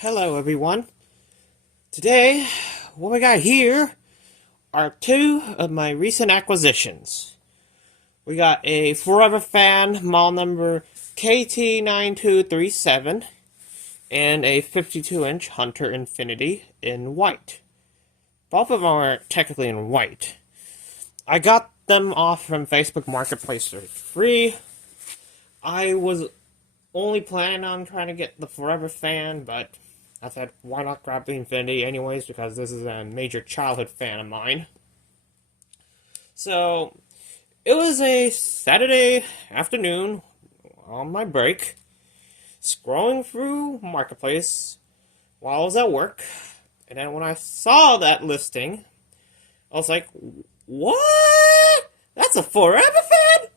Hello everyone. Today, what we got here are two of my recent acquisitions. We got a Forever Fan model number KT-9237 and a 52-inch Hunter Infiniti in white. Both of them are technically in white. I got them off from Facebook Marketplace for free. I was only planning on trying to get the Forever Fan, but I said, why not grab the Infiniti anyways, because this is a major childhood fan of mine. So, it was a Saturday afternoon on my break, scrolling through Marketplace while I was at work, and then when I saw that listing, I was like, what? That's a Forever Fan?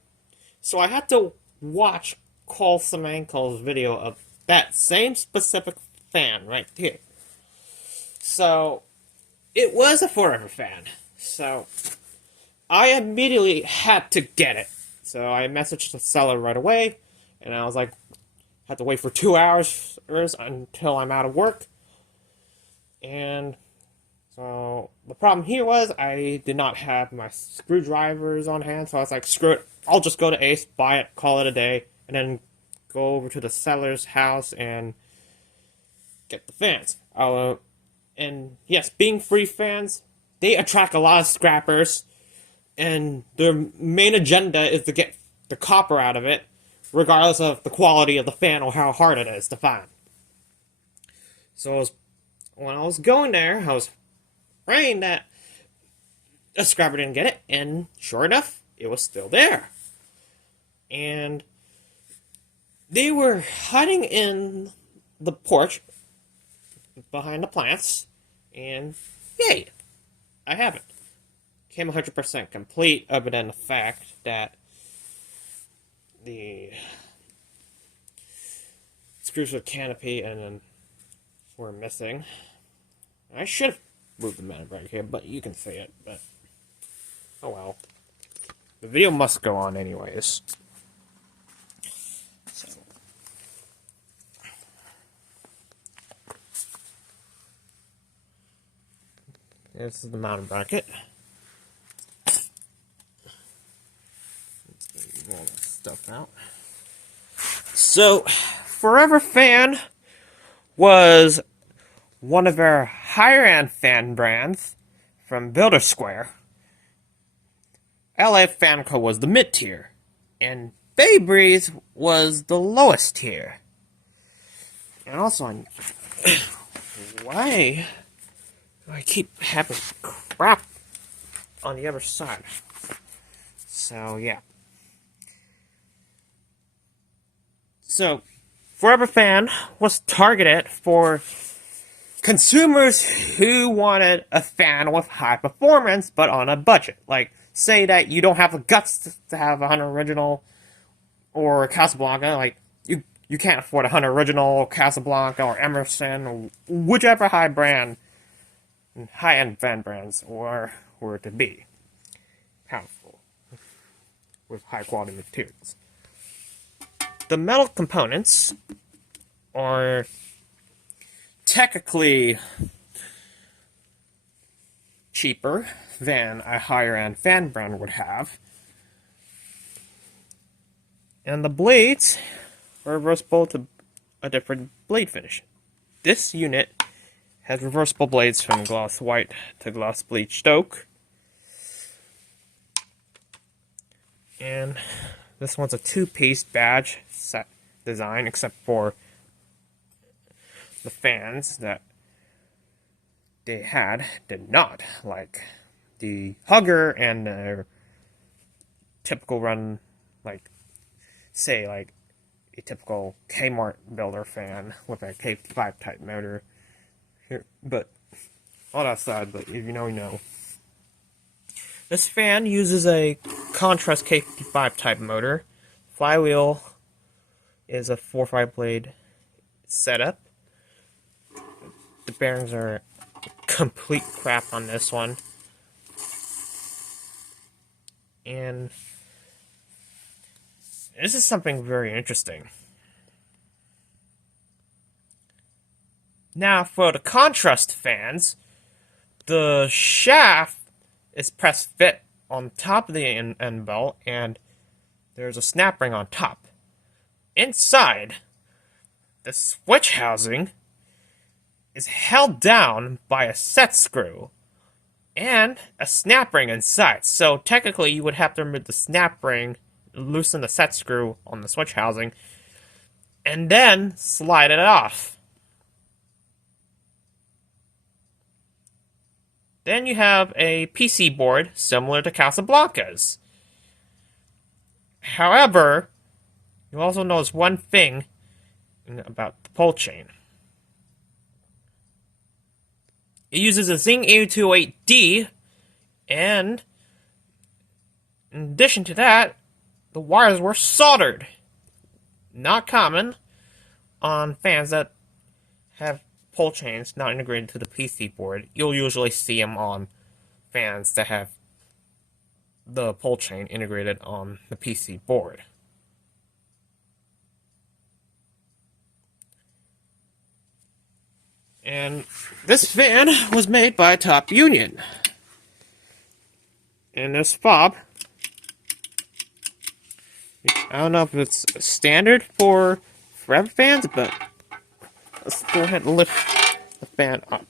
So I had to watch Cole Semenko's video of that same specific fan right here. So it was a Forever Fan. So I immediately had to get it. So I messaged the seller right away, and I was like, had to wait for 2 hours until I'm out of work. And so the problem here was I did not have my screwdrivers on hand, so I was like, screw it, I'll just go to Ace, buy it, call it a day, and then go over to the seller's house and get the fans. And yes, being free fans, they attract a lot of scrappers, and their main agenda is to get the copper out of it, regardless of the quality of the fan or how hard it is to find. So when I was going there, I was praying that a scrapper didn't get it, and sure enough, it was still there. And they were hiding in the porch behind the plants, and yay, I have it. Came 100% complete, other than the fact that the screws with canopy and then were missing. I should have moved the mountain right here, but you can see it, but oh well. The video must go on anyways. So this is the mountain bracket. Let's roll that stuff out. So, Forever Fan was one of our higher-end fan brands from Builder Square. LA Fanco was the mid-tier, and Bay Breeze was the lowest tier. And also, why do I keep having crap on the other side? So, yeah. So, Forever Fan was targeted for consumers who wanted a fan with high performance, but on a budget. Like, say that you don't have the guts to have a Hunter Original or Casablanca. Like, you can't afford a Hunter Original, Casablanca, or Emerson, or whichever high-end fan brands were to be powerful with high-quality materials. The metal components are technically cheaper than a higher-end fan brand would have. And the blades are reversible to a different blade finish. This unit has reversible blades from gloss white to gloss bleached oak. And this one's a two-piece badge set design, except for the fans that they did not, like the Hugger and the typical run, like, say, like a typical Kmart builder fan with a K55-type motor. Here, but all that aside, but if you know, you know. This fan uses a Kontrust K55-type motor. Flywheel is a 4-5 blade setup. The bearings are complete crap on this one. And this is something very interesting. Now, for the Kontrust fans, the shaft is press fit on top of the end belt, and there's a snap ring on top. Inside, the switch housing is held down by a set screw and a snap ring inside. So technically, you would have to remove the snap ring, loosen the set screw on the switch housing, and then slide it off. Then you have a PC board similar to Casablanca's. However, you also notice one thing about the pullchain. It uses a Zing Ear 208D, and in addition to that, the wires were soldered. Not common on fans that have pull chains not integrated to the PC board. You'll usually see them on fans that have the pull chain integrated on the PC board. And this fan was made by Top Union. And this fob, I don't know if it's standard for forever fans, but let's go ahead and lift the fan up.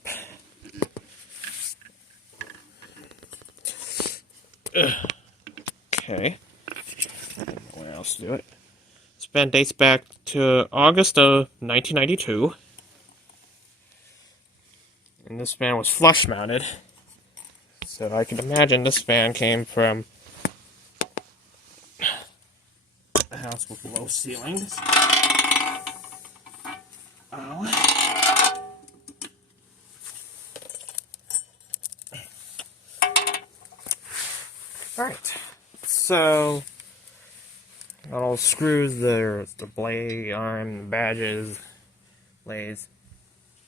Okay. I don't know where else to do it. This fan dates back to August of 1992. And this fan was flush mounted. So I can imagine this fan came from a house with low ceilings. Oh. Alright. So, got all the screws, the blade arm, the badges, blades,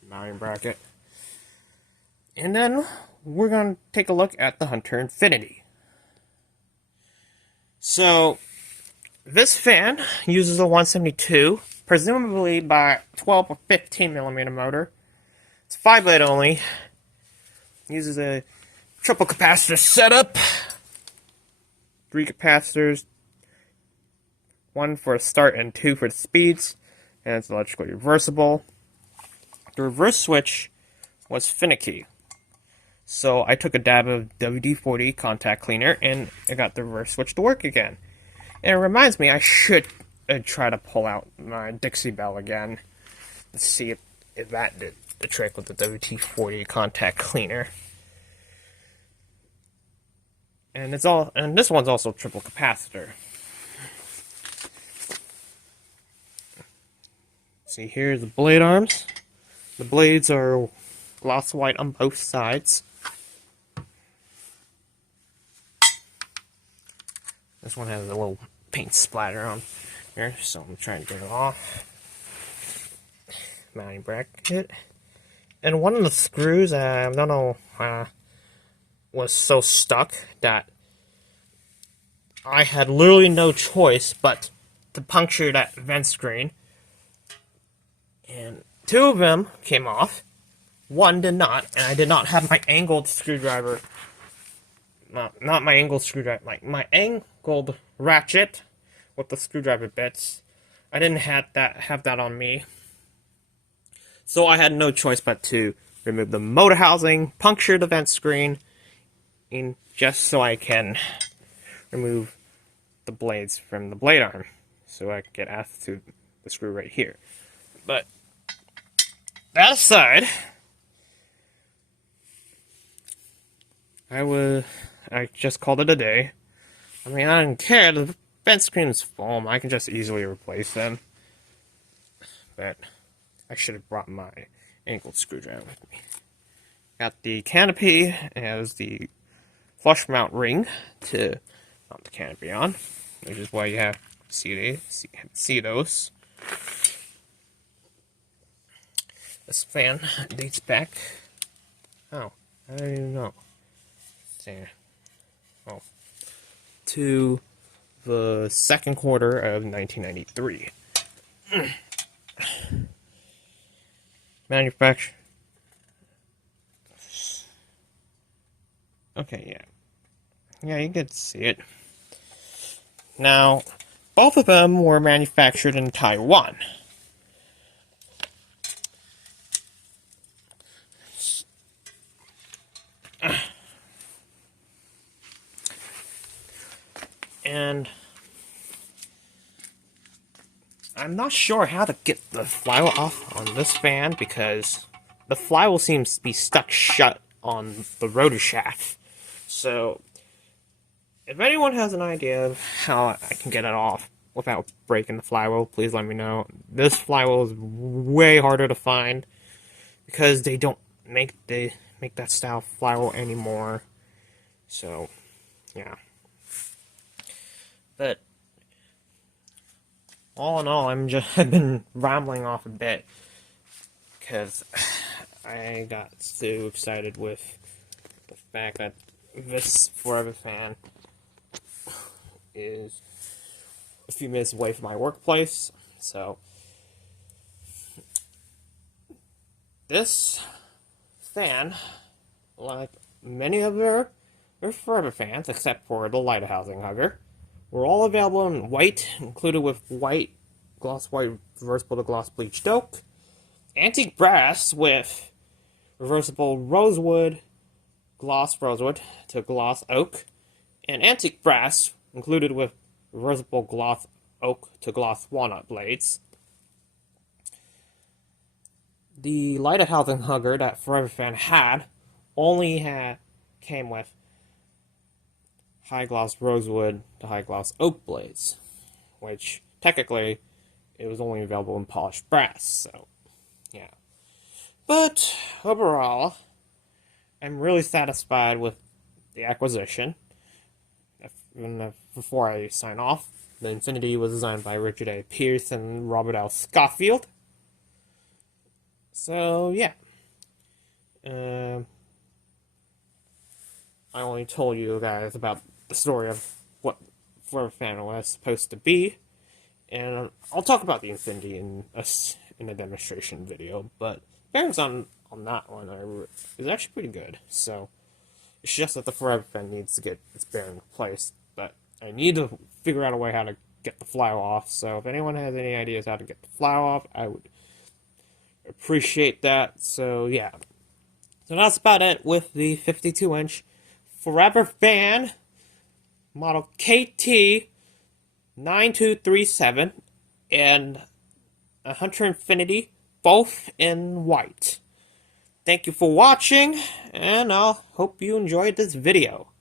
mounting bracket. And then we're going to take a look at the Hunter Infiniti. So, this fan uses a 172, presumably by 12 or 15 millimeter motor. It's 5-blade only. Uses a triple capacitor setup. 3 capacitors. 1 for start and 2 for the speeds. And it's electrically reversible. The reverse switch was finicky. So I took a dab of WD-40 contact cleaner and I got the reverse switch to work again. And it reminds me I should try to pull out my Dixie Bell again. Let's see if that did the trick with the WD-40 contact cleaner. And this one's also triple capacitor. See, here's the blade arms. The blades are gloss white on both sides. This one has a little paint splatter on here, so I'm trying to get it off. Mounting bracket. And one of the screws, I don't know, was so stuck that I had literally no choice but to puncture that vent screen. And 2 of them came off. 1 did not, and I did not have my angled screwdriver. Not my angled screwdriver, like my angled ratchet with the screwdriver bits. I didn't have that on me. So I had no choice but to remove the motor housing, puncture the vent screen, and just so I can remove the blades from the blade arm. So I can get access to the screw right here. But that aside, I just called it a day. I mean, I don't care. The vent screen is foam. I can just easily replace them. But I should have brought my angled screwdriver with me. Got the canopy as the flush mount ring to mount the canopy on, which is why you have to see those. This fan dates back. Oh, I don't even know. Oh, to the second quarter of 1993. manufacture. Okay, yeah. Yeah, you can see it. Now, both of them were manufactured in Taiwan. And I'm not sure how to get the flywheel off on this fan because the flywheel seems to be stuck shut on the rotor shaft. So, if anyone has an idea of how I can get it off without breaking the flywheel, please let me know. This flywheel is way harder to find because they don't make that style flywheel anymore. So, yeah. But all in all, I've been rambling off a bit because I got so excited with the fact that this Forever fan is a few minutes away from my workplace. So this fan, like many of their Forever fans, except for the light housing hugger, were all available in white, included with gloss white reversible to gloss bleached oak, antique brass with reversible gloss rosewood to gloss oak, and antique brass included with reversible gloss oak to gloss walnut blades. The lighted housing hugger that Forever Fan had came with high gloss rosewood to high gloss oak blades, which technically it was only available in polished brass, so yeah. But overall, I'm really satisfied with the acquisition. Before I sign off, the Infiniti was designed by Richard A. Pierce and Robert L. Schofield. So yeah. I only told you guys about the story of what Forever Fan was supposed to be, and I'll talk about the Infiniti in a demonstration video. But bearings on that one is actually pretty good. So it's just that the Forever Fan needs to get its bearing replaced. But I need to figure out a way how to get the flywheel off. So if anyone has any ideas how to get the flywheel off, I would appreciate that. So yeah. So that's about it with the 52-inch Forever Fan model KT-9237 and a Hunter Infiniti, both in white. Thank you for watching, and I hope you enjoyed this video.